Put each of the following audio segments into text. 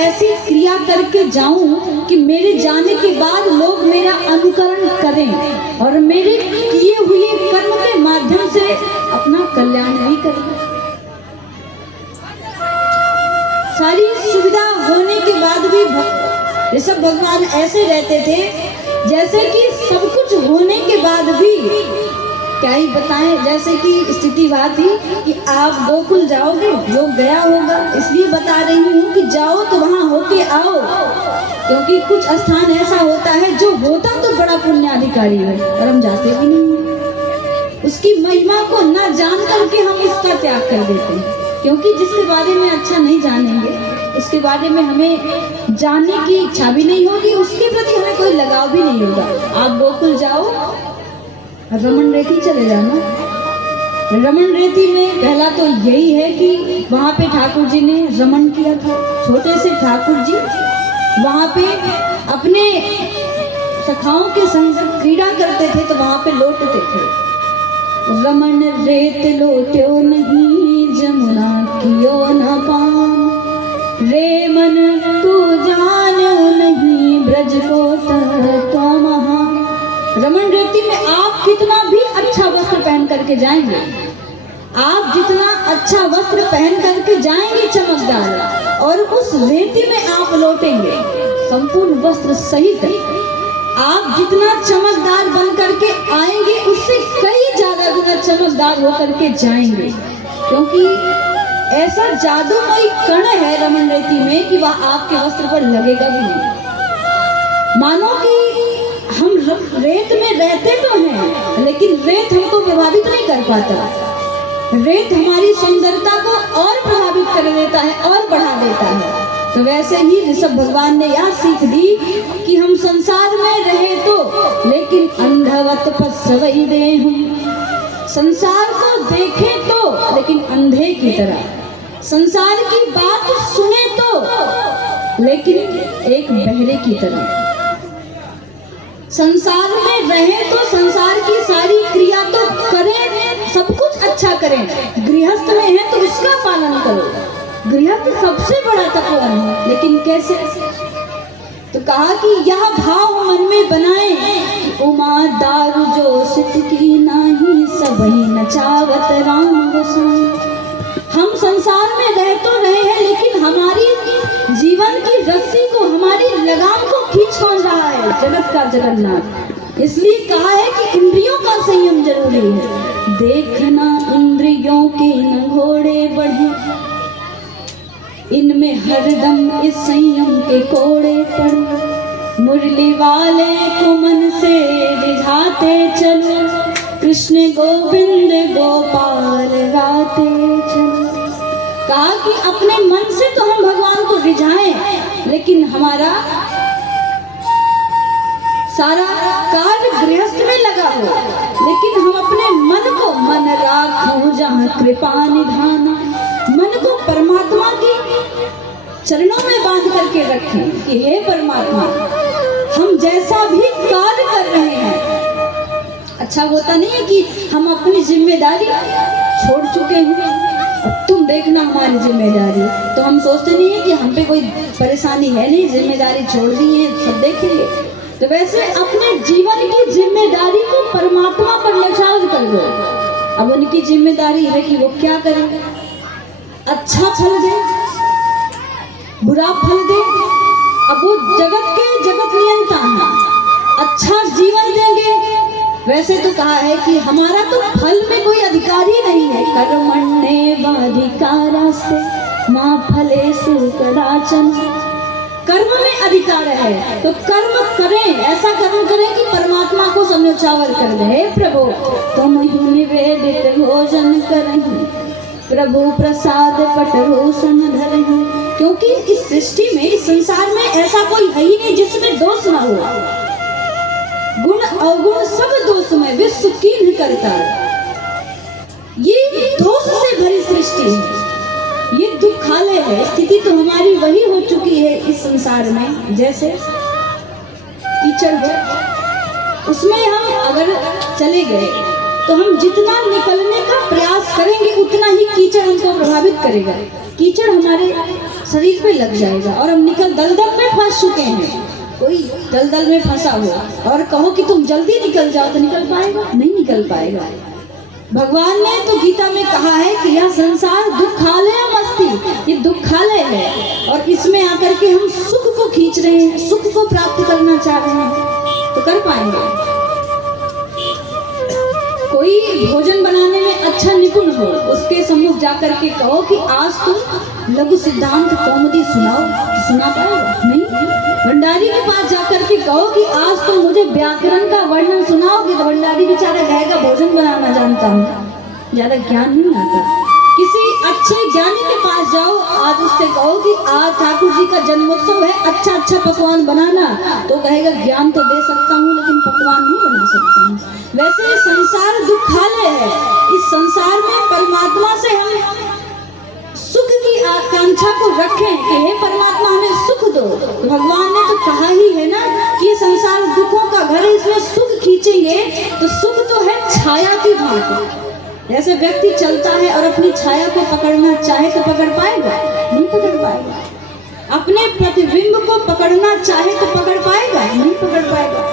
ऐसी क्रिया करके जाऊं कि मेरे जाने के बाद लोग मेरा अनुकरण करें और मेरे किए हुए कर्म के माध्यम से अपना कल्याण भी करें। सारी सुविधा होने के बाद भी ऋषभ भगवान ऐसे रहते थे जैसे कि सब कुछ होने के बाद भी, क्या ही बताएं, जैसे कि स्थिति बात थी कि आप गोकुल जाओगे, जो गया होगा, इसलिए बता रही हूँ कि जाओ तो वहाँ होके आओ, क्योंकि कुछ स्थान ऐसा होता है जो होता तो बड़ा पुण्याधिकारी है और हम जाते भी नहीं। उसकी महिमा को न जान करके हम इसका त्याग कर देते हैं, क्योंकि जिसके बारे में अच्छा नहीं जानेंगे उसके बारे में हमें जानने की इच्छा भी नहीं होगी, उसके प्रति हमें कोई लगाव भी नहीं होगा। आप गोकुल जाओ, रमन रेती चले जाना। रमन रेती में पहला तो यही है कि वहाँ पे ठाकुर जी ने रमन किया था। छोटे से ठाकुर जी वहाँ पे अपने सखाओं के संग क्रीड़ा करते थे, तो वहाँ पे लौटते थे। रमन रेत लोट्यो नहीं, जमुना कियो न पान, रे मन तू जानो नहीं, ब्रज को तो महा। रमन रेती में आप कितना भी अच्छा वस्त्र पहन करके जाएंगे, आप जितना अच्छा वस्त्र पहन करके जाएंगे चमकदार, और उस रेती में आप लौटेंगे संपूर्ण वस्त्र सहित, आप जितना चमकदार बन करके आएंगे उससे कई ज्यादा गुना चमकदार होकर के जाएंगे, क्योंकि ऐसा जादूमयी कण है रमन रेती में कि वह आपके वस्त्र पर लगेगा भी नहीं। मानो कि हम रेत में रहते तो हैं, लेकिन रेत हमको प्रभावित नहीं कर पाता। रेत हमारी सुंदरता को और प्रभावित कर देता है और बढ़ा देता है। तो वैसे ही ऋषभ भगवान ने यह सीख दी कि हम संसार में रहे तो, लेकिन अंधवत पसवई देहु, संसार को देखे तो लेकिन अंधे की तरह, संसार की बात सुने तो लेकिन एक बहरे की तरह, संसार में रहे तो संसार की सारी क्रिया तो करें, सब कुछ अच्छा करें। गृहस्थ में है तो उसका पालन करो, गृहस्थ सबसे बड़ा तपोवन है, लेकिन कैसे? तो कहा कि यह भाव मन में बनाए कि उमा दारू जो सित की नाही, सबही नचावत राम गोसाई। हम संसार में रह तो रहे हैं, लेकिन हमारी जीवन की रस्सी को, हमारी लगाम को खींच कौन रहा है? जगत का जगन्नाथ। इसलिए कहा है कि इंद्रियों का संयम जरूरी है। देखना इंद्रियों के न घोड़े बढ़े, इनमें हरदम इस संयम के कोड़े पड़े। मुरली वाले को मन से रिझाते चलो, कृष्ण गोविंद गोपाल गाते चलो। कहा कि अपने मन से तो हम भगवान को रिझाएं, लेकिन हमारा सारा कार्य गृहस्थ में लगा हो, लेकिन हम अपने मन को, मन राखो जहाँ कृपा निधाना, मन को परमात्मा के चरणों में बांध करके रखें कि हे परमात्मा, हम जैसा भी कार्य कर रहे हैं, अच्छा होता नहीं है कि हम अपनी जिम्मेदारी छोड़ चुके हैं, अब तुम देखना हमारी जिम्मेदारी, तो हम सोचते नहीं है कि हम पे कोई परेशानी है नहीं, जिम्मेदारी छोड़ दी है, सब देखेंगे। तो वैसे अपने जीवन की जिम्मेदारी को परमात्मा पर न्यौछावर कर दो। अब उनकी जिम्मेदारी है कि वो क्या करें, अच्छा फल दे, बुरा फल दे। अब वो जगत नियंता है, अच्छा जीवन देंगे। वैसे तो कहा है कि हमारा तो फल में कोई अधिकार ही नहीं है। कर्मण्येवाधिकारस्ते मा फलेषु कदाचन, कर्म में अधिकार है तो कर्म करें, ऐसा कर्म करें कि परमात्मा को समन्वय कर दे। हे प्रभु तुम ही निवेदित भोजन करें, प्रभु प्रसाद पटरोसन धरें। क्योंकि इस सृष्टि में, इस संसार में ऐसा कोई है ही नहीं जिसमें दोष न हो। गुण अवगुण सब दोष में विश्व कीन्ह करता है। ये दोष से भरी सृष्टि है, ये दुखालय है। स्थिति तो हमारी वही हो चुकी है इस संसार में, जैसे कीचड़ हो, उसमें हम अगर चले गए तो हम जितना निकलने का प्रयास करेंगे उतना ही कीचड़ हमको प्रभावित करेगा। कीचड़ हमारे शरीर पे लग जाएगा और हम दलदल में फंस चुके हैं। कोई दलदल में फंसा हो और कहो कि तुम जल्दी निकल जाओ, तो निकल पाएगा? नहीं निकल पाएगा। भगवान ने तो गीता में कहा है कि यह संसार दुखालय मस्ती, ये दुखालय है और इसमें आकर के हम सुख को खींच रहे हैं, सुख को प्राप्त करना चाह रहे हैं, तो कर पाएंगे? कोई भोजन बनाने में अच्छा निपुण हो, उसके सम्मुख जाकर के कहो कि आज तुम लघु सिद्धांत कौमुदी सुनाओ, सुना पाएगा? नहीं। भंडारी के पास जाकर के कहो कि आज तुम मुझे व्याकरण का वर्णन सुनाओगे, तो भंडारी बेचारा कहेगा भोजन बनाना जानता हूँ, ज्यादा ज्ञान नहीं आता। किसी अच्छे ज्ञानी के पास जाओ, आज उससे कहो कि आज ठाकुर जी का जन्मोत्सव है, अच्छा अच्छा पकवान बनाना, तो कहेगा ज्ञान तो दे सकता हूँ लेकिन पकवान नहीं बना सकता हूँ। वैसे संसार दुखालय है, इस संसार में परमात्मा से हम सुख की आकांक्षा को रखें कि हे परमात्मा हमें सुख दो। तो भगवान ने तो कहा ही है ना कि ये संसार दुखों का घर है, इसमें सुख खींचेंगे तो सुख तो है छाया की भांति। जैसे व्यक्ति चलता है और अपनी छाया को पकड़ना चाहे तो पकड़ पाएगा? नहीं पकड़ पाएगा। अपने प्रतिबिंब को पकड़ना चाहे तो पकड़ पाएगा? नहीं पकड़ पाएगा।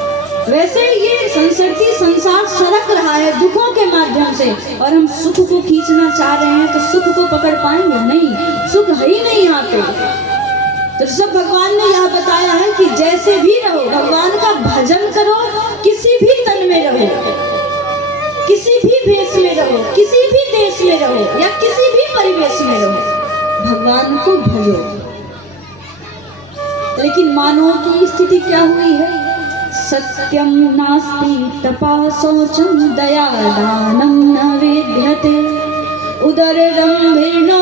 वैसे ये संसार सरक रहा है दुखों के माध्यम से और हम सुख को खींचना चाह रहे हैं, तो सुख को पकड़ पाएंगे? नहीं, सुख है ही नहीं यहाँ पे। तो सब भगवान ने यहाँ बताया है कि जैसे भी रहो, भगवान का भजन करो, किसी भी तन में रहो, किसी भी भेष में रहो, किसी भी देश में रहो या किसी भी परिवेश में रहो, भगवान को भजो। लेकिन मानव की स्थिति क्या हुई है? सत्यम नास्ति तपा शौचम दया दानम न विद्यते उदररंभिर्नो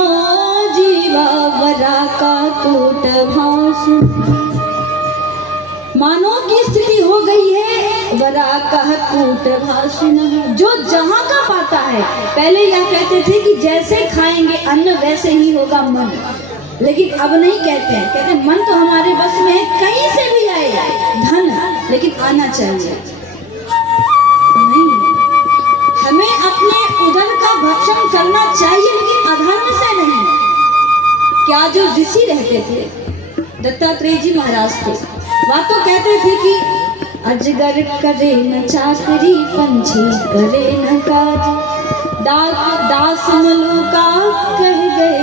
जीवा वराका कूटभासु। मानव की स्थिति हो गई है वराका कूटभाषिणः, जो जहाँ का पाता है। पहले यह कहते थे कि जैसे खाएंगे अन्न वैसे ही होगा मन, लेकिन अब नहीं कहते हैं, कहते हैं मन तो हमारे बस में है, कहीं से भी आएगा धन, लेकिन आना चाहिए। नहीं, हमें अपने उदर का भक्षण करना चाहिए, लेकिन अधर्म से नहीं। क्या जो ऋषि रहते थे, दत्तात्रेय जी महाराज थे, वह तो कहते थे कि अजगर करे न चाकरी, पंछी करे न काज, दास मलुका कह गए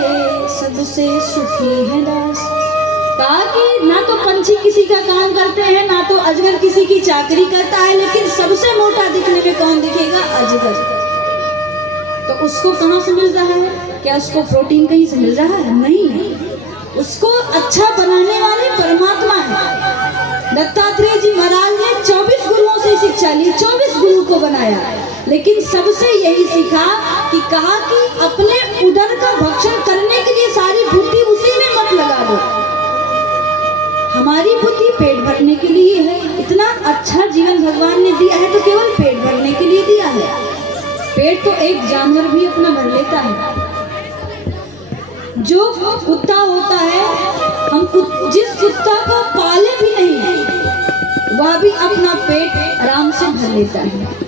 सबसे सुखी है दास। कहा कि ना तो पंछी किसी का काम करते हैं, ना तो अजगर किसी की चाकरी करता है, लेकिन सबसे मोटा दिखने में कौन दिखेगा? अजगर। तो उसको कहाँ से मिल रहा है? क्या उसको प्रोटीन कहीं से मिल रहा है? नहीं, उसको अच्छा बनाने वाले परमात्मा है। दत्तात्रेय जी महाराज ने 24 गुरुओं से शिक्षा ली, 24 गुरु को बनाया, लेकिन सबसे यही सीखा कि कहा कि अपने उदर का भक्षण करने के लिए सारी बुद्धि उसी में मत लगा दो। हमारी बुद्धि पेट भरने के लिए है। इतना अच्छा जीवन भगवान ने दिया है तो केवल पेट भरने के लिए दिया है। पेट तो एक जानवर भी अपना भर लेता है। जो कुत्ता होता है, हम जिस कुत्ता को पाले भी नहीं, वह भी अपना पेट आराम से भर लेता है।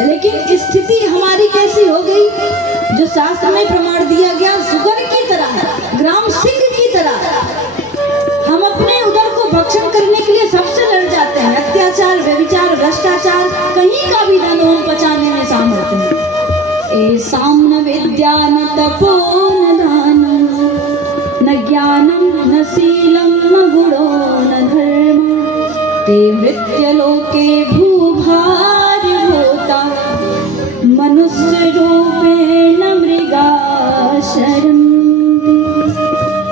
लेकिन स्थिति हमारी कैसी हो गई? जो शास्त्र में प्रमाण दिया गया, सुगर की तरह, ग्राम सिंह की तरह हम अपने उदर को भक्षण करने के लिए सबसे लड़ जाते हैं। अत्याचार, व्यभिचार, भ्रष्टाचार, कहीं का भी धन हम पचाने में सामर्थ्य है। एसाम न विद्या न तपो न दानं न ज्ञानं न शीलं न गुणो न धर्म ते मृत्युलोके भूभार्य होता मनुष्य रूपेण मृगा शरन्ति।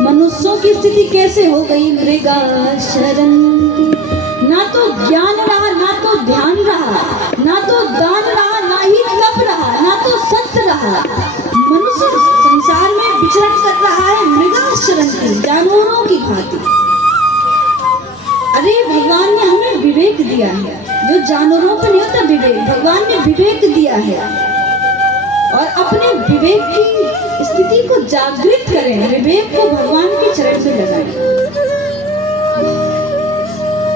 मनुष्यों की स्थिति कैसे हो गई? मृगा शरन्ति। ना तो ज्ञान रहा, ना तो ध्यान रहा, ना तो दान रहा, ना ही तप रहा, ना तो सत्य रहा। मनुष्य संसार में विचरण कर रहा है मृगा शरन्ति, जानवरों की भांति। अरे भगवान ने हमें विवेक दिया है, जो जानवरों पर नहीं होता विवेक, भगवान ने विवेक दिया है। और अपने विवेक की स्थिति को जागृत करें, विवेक को भगवान के चरण में लगाएं।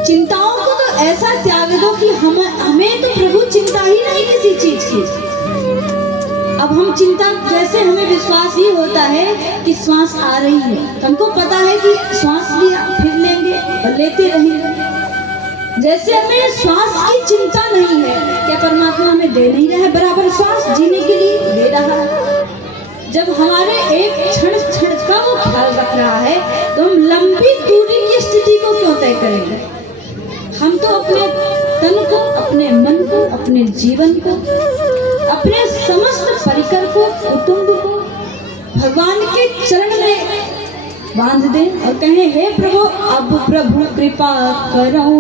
चिंताओं को तो ऐसा त्याग दो कि हमें तो प्रभु चिंता ही नहीं किसी चीज की। अब हम चिंता, जैसे हमें विश्वास ही होता है कि श्वास आ रही है, तो हमको पता है कि श्वास लिया फिर लेंगे और लेते रहेंगे। जैसे हमें श्वास की चिंता नहीं है, क्या परमात्मा हमें दे नहीं रहा है बराबर श्वास जीने के लिए? दे रहा है। जब हमारे एक क्षण क्षण का वो ख्याल रख रहा है, तो हम लंबी दूरी की स्थिति को क्यों तय करेंगे? हम तो अपने तन को, अपने मन को, अपने जीवन को, अपने समस्त परिकर को, कुटुंब को भगवान के चरण में बांध दें और कहें, हे प्रभु अब प्रभु कृपा करो।